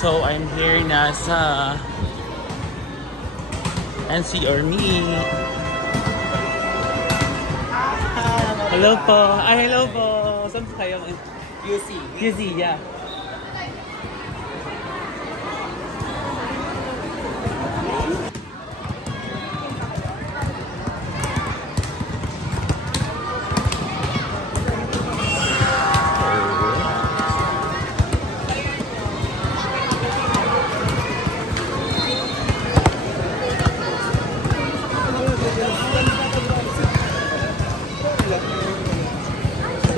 So, I'm here na sa NCR Me. Hello po. Ay, hello po. Saan po kayo? UC. UC, yeah.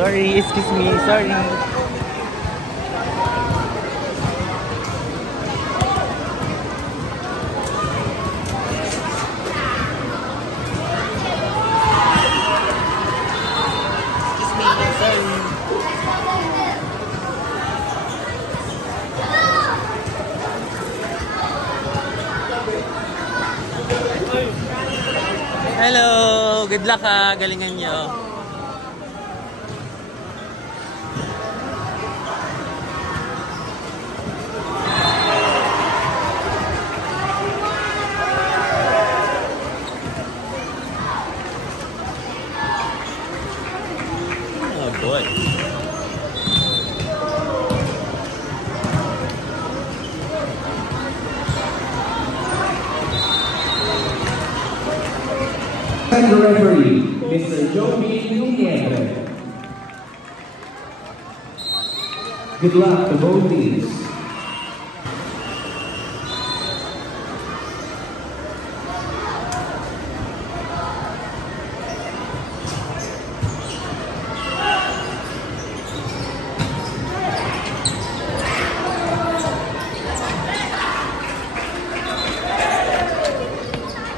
Sorry, excuse me, sorry. Hello, good luck ha, galingan nyo. Boy. The referee, Mr. Joey Nunez. Good luck to both teams.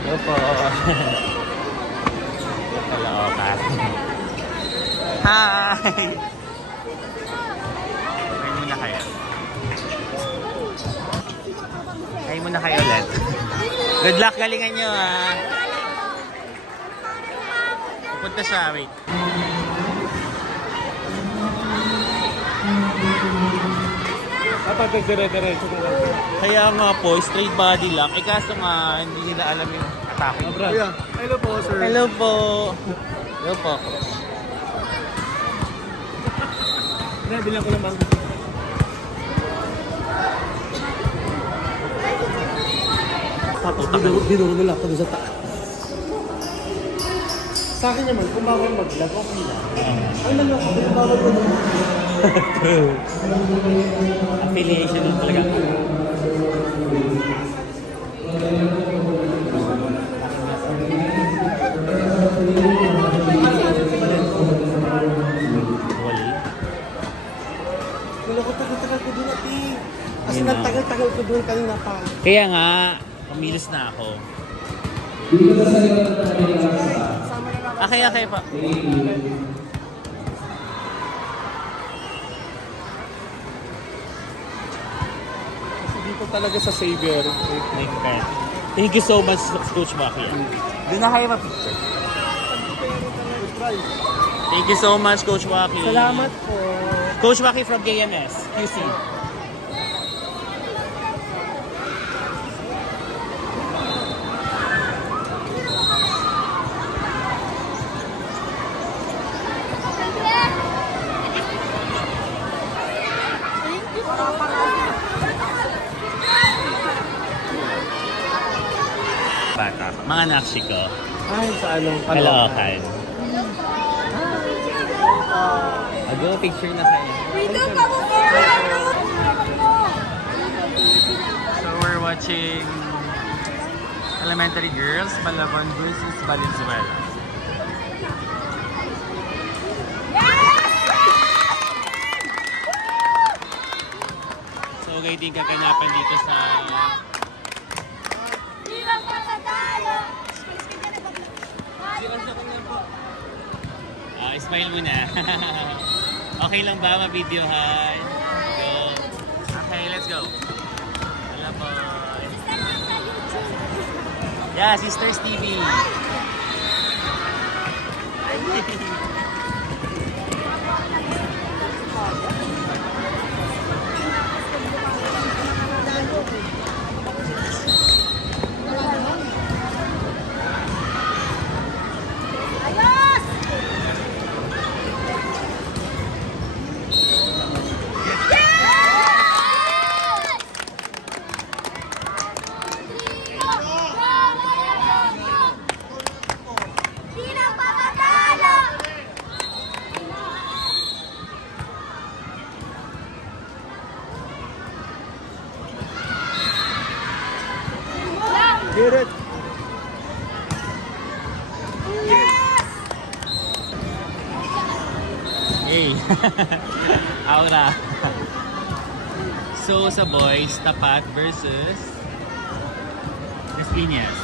Hello po. Hello, Kat. Hi! Kain muna kayo. Kain muna kayo ulit. Good luck, galingan nyo ha. Pupunta siya, wait. Kaya nga po, straight body lang. Eh kaso nga, hindi nila alam yung attacking. Hello po, sir. Hello po. Hello po. Bilang ko naman. Dinuro nila ako doon sa taas. Sa akin naman, kung bawal mag-vlog, okay lang. Ay, lang ako, kung bawal ko doon. Affiliation lang talaga. Wali. Wala ko tagal-tagal ko doon natin. Kasi nagtagal-tagal ko doon kanina pa. Kaya nga, kumilos na ako. Okay pa. Dito talaga sa Xavier. Thank you so much, Coach Maki. Doon na kayo ma-picture. Thank you so much, Coach Maki. Salamat po. Coach Maki from KMS, QC. Bata. Mga nakshi ko. Ay, sa anong Caloocan. Ago, picture na kayo. So we're watching Elementary Girls, Malabon versus Valenzuela. So guys, kaganapan dito sa smile muna. Okay lang ba ma-videohan? Go. Okay, let's go. Hello po. Yeah, Sisters TV. Hey! Aura! So, sa boys, Tapat versus Las Piñas.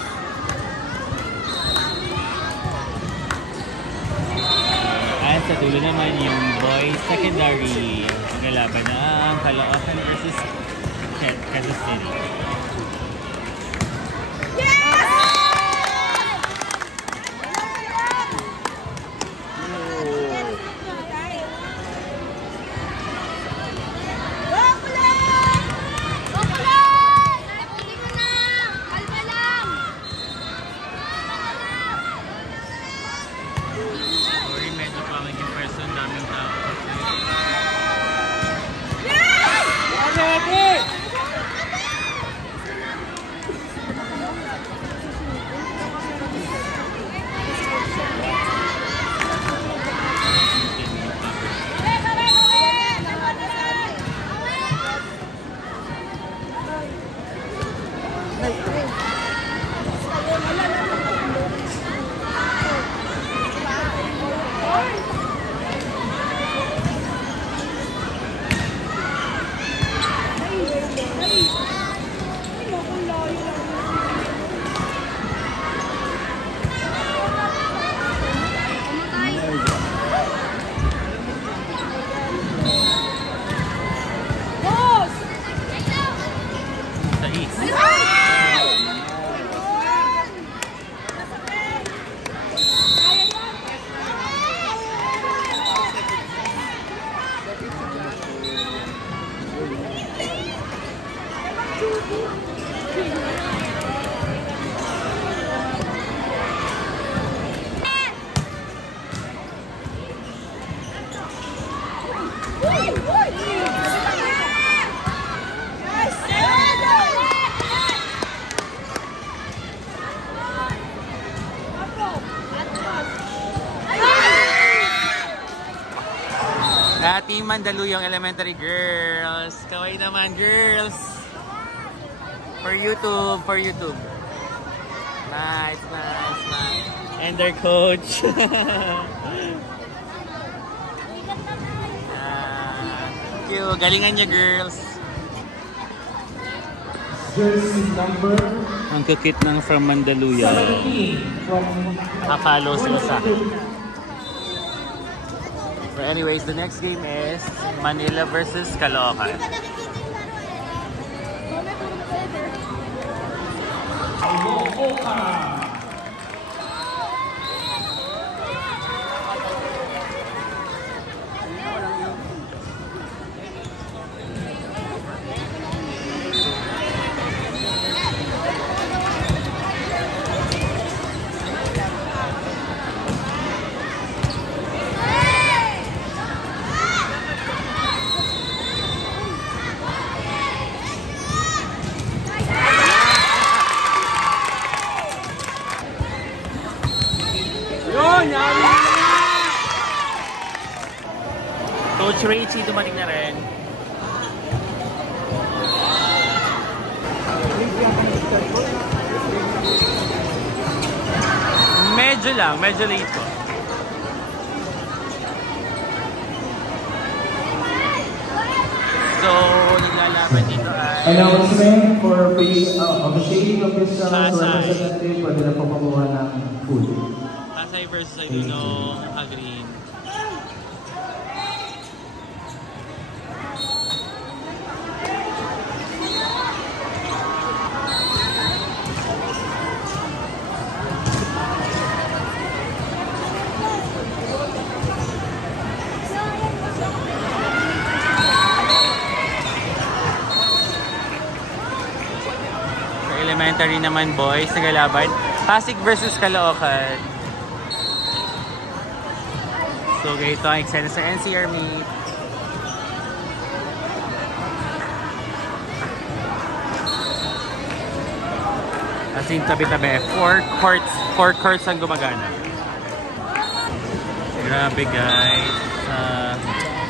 At sa dulo naman yung boys secondary. Naglalaban ng Caloocan versus Quezon City. Team Mandaluyong Elementary Girls. Kaway naman, girls. For YouTube, for YouTube. Nice, nice, nice. And their coach. Thank you. Galingan niya, girls. Jersey number Ang kukit ng from Mandaluyong. 17 from Kakalo sila sa akin. But anyways, the next game is Manila versus Caloocan. Coach Richie dumating na rin. Medyo lang, medyo late po. So, naglalaban dito ay announcement for officiating officials, Pasay. representative, pwede na po kumuha ng food. Pasay versus Aydunong Agreen. Elementary naman boys, naglalaban. Pasig versus Caloocan. So ganito ang eksena sa NCR meet. As in tabi-tabi, 4 courts ang gumagana. Grabe guys. Sa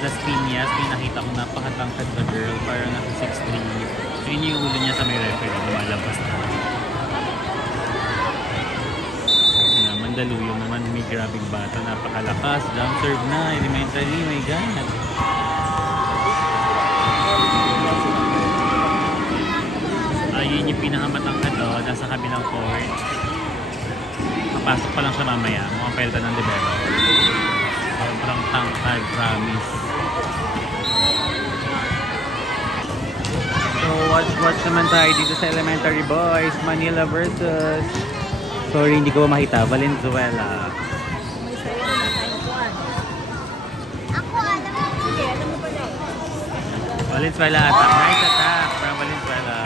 Las Piñas, pinakita ko napakatangkad na girl. Parang nasa 6'3". Yun yung ulo niya sa may referee, lumalabas na. Mandaluyong naman, may grabing bata, napakalakas. Jump serve na, elementary, my God. Ayun yung pinakamatangkad doon, nasa kabilang court. Papasok pa lang siya mamaya, mukhang pelta ng libero. Sobrang tangkad, promise. So watch naman tayo dito sa elementary boys, Manila versus, sorry hindi ko makita, Valenzuela. May sayo na time 1. Ako, alam mo. Sige, alam mo pala. Valenzuela attack, nice attack from Valenzuela.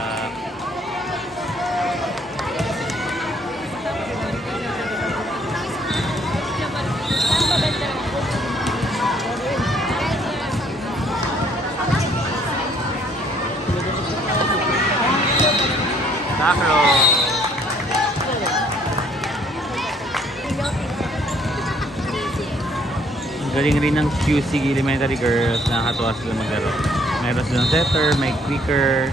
Sacro. Ang galing rin ng QC Elementary Girls, nakakatuwa sila maglaro. Mayroon silang setter, may quicker.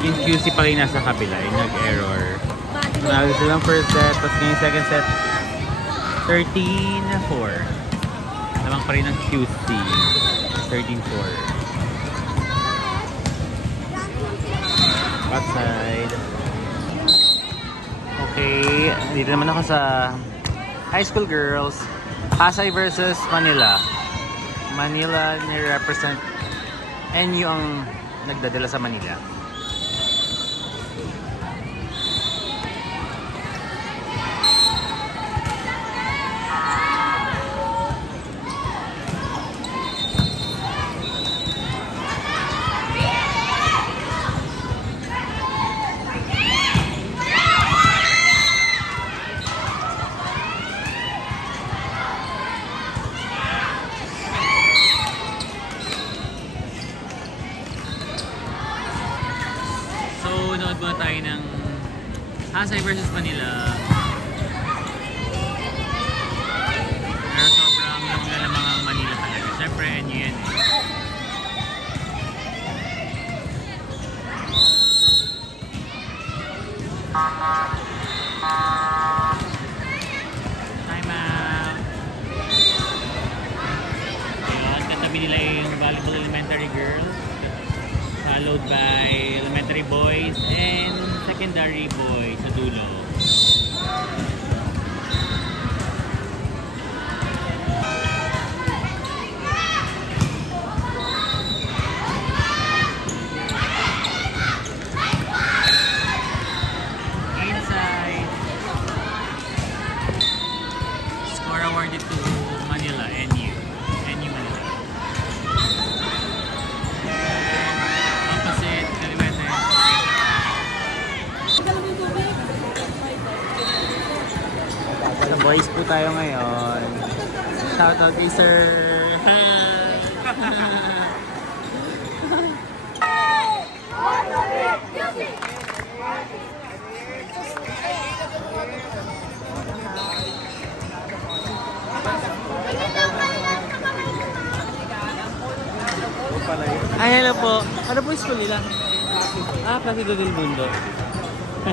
Yung QC pa rin nasa kabila, yung nag-error. Nagawin silang first set, tapos ngayon second set, 13-4. Lamang pa rin ng QC, 13-4. Outside. Okay, dito naman ako sa high school girls. Pasay versus Manila. Manila ni-represent NU ang nagdadala sa Manila. Nood muna tayo ng Pasay versus Manila. Pero sobrang lamang ang Manila talaga. Siyempre, NU yan. Time out. Ayun, katabi nila yung volleyball elementary girls. Followed by elementary boys and secondary boys sa dulo. Inside. Score awarded to Manila, NU. NU Manila. Sa boys po tayo ngayon. Shoutout kay Sir. Ay, hello po. Ano po yung school nila? Placido del Mundo.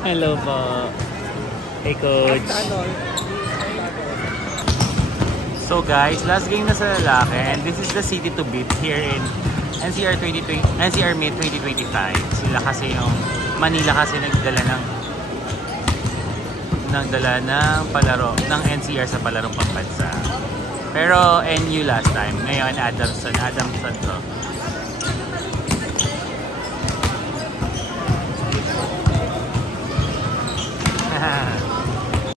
Hello po. Hey, Coach. So guys, last game na sa lalaki, and this is the city to beat here in NCR Meet 2025. Sila kasi yung Manila kasi nagdala ng palaro ng NCR sa palarong pambansa. Pero NU last time, ngayon Adamson to.